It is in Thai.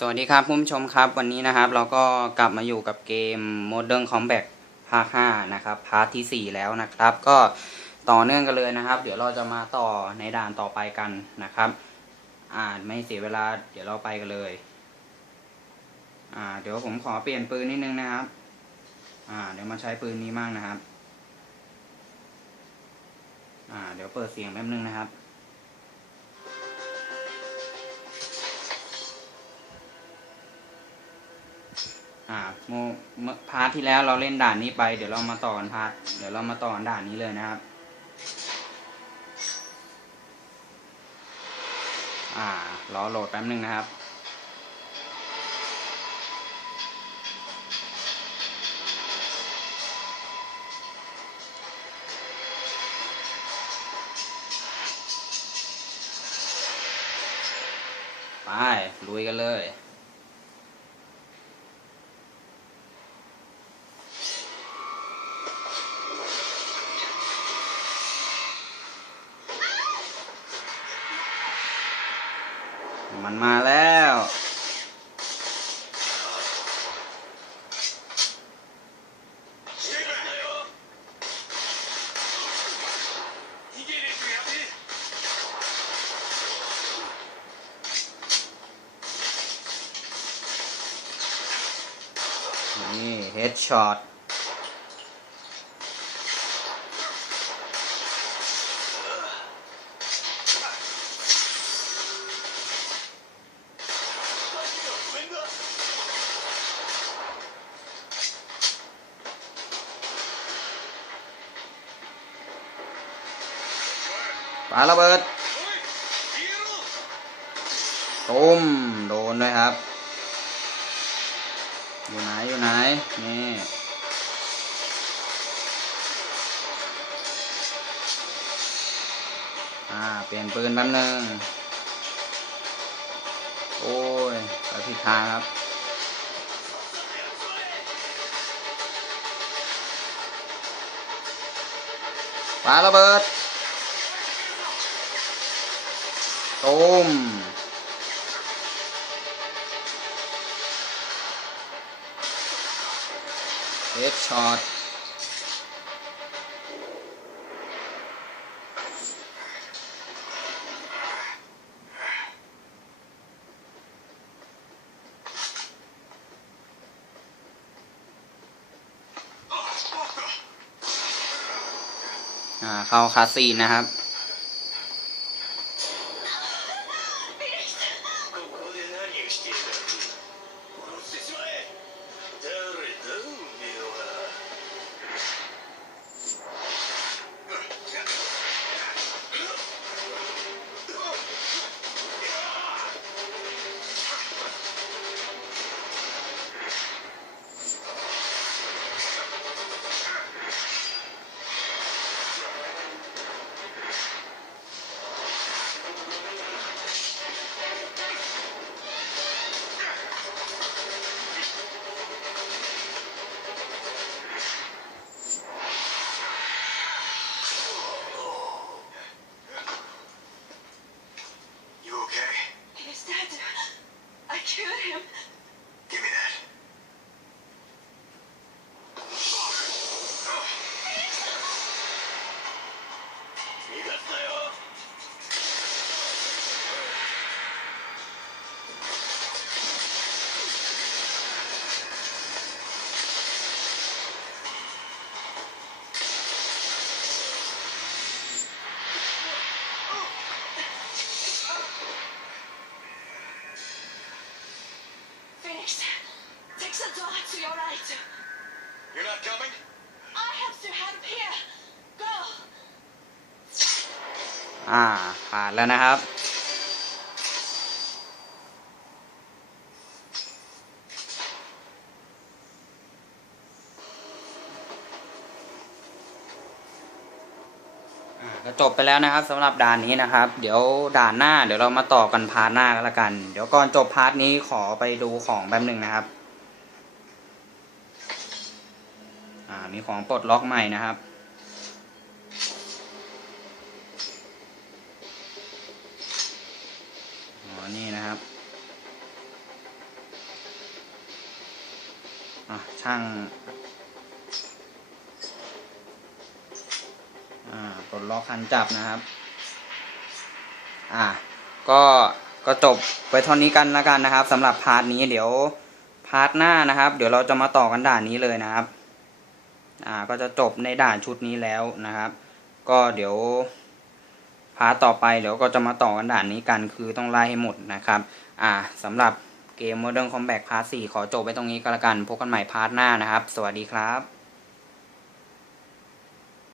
สวัสดีครับผู้ชมครับวันนี้นะครับ เราก็กลับมาอยู่กับเกม Modern Combat ภาค5นะครับพาร์ทที่ 4 แล้วนะครับ ก็ต่อเนื่องกันเลยนะครับ เดี๋ยวเราจะมาต่อในด่านต่อไปกันนะครับ อ่าไม่เสียเวลาเดี๋ยวเราไปกันเลย อ่า เดี๋ยวผมขอเปลี่ยนปืนนิดนึงนะครับ อ่า เดี๋ยวมาใช้ปืนนี้มั่งนะครับ อ่า เดี๋ยวเปิดเสียงแป๊บนึงนะครับ อ่าโมเมื่อพาร์ทที่แล้วเราเล่นด่านนี้ไป เดี๋ยวเรามาต่อกันพาร์ทเดี๋ยวเรามาต่อกันด่านนี้เลยนะครับ อ่ารอโหลดแป๊บนึงนะครับไปลุยกันเลย มันมาแล้ว นี่เฮดช็อตาระเบิดตุ้มโดนด้วยครับ อยู่ไหน อยู่ไหน นี่อ่า เปลี่ยนปืนแป๊บนึง โอ้ยไปผิดทางครับปาระเบิด ตูมเฮดช็อตอ่าเข้าคาซีนนะครับ している殺してしまえ。誰 Phoenix, take the door to your right. You're not coming? I have to help here. Go. อ่า ผ่านแล้วนะครับ ก็จบไปแล้วนะครับสำหรับด่านนี้นะครับ เดี๋ยวด่านหน้า เดี๋ยวเรามาต่อกันพาร์ทหน้าก็แล้วกัน เดี๋ยวก่อนจบพาร์ทนี้ขอไปดูของแป๊บหนึ่งนะครับ อ่ามีของปลดล็อกใหม่นะครับอ๋อนี่นะครับอะช่าง อ่าปลดล็อกคันจับนะครับ อ่า ก็ก็จบไปเท่านี้กันแล้วกันนะครับสำหรับพาร์ทนี้เดี๋ยวพาร์ทหน้านะครับ เดี๋ยวเราจะมาต่อกันด่านนี้เลยนะครับ อ่า ก็จะจบในด่านชุดนี้แล้วนะครับ ก็เดี๋ยวพาร์ทต่อไปเดี๋ยวก็จะมาต่อกันด่านนี้กันคือต้องไล่ให้หมดนะครับ อ่าสำหรับเกม Modern Combat Part 4 ขอจบไปตรงนี้ก็แล้วกัน พบกันใหม่พาร์ทหน้านะครับ สวัสดีครับ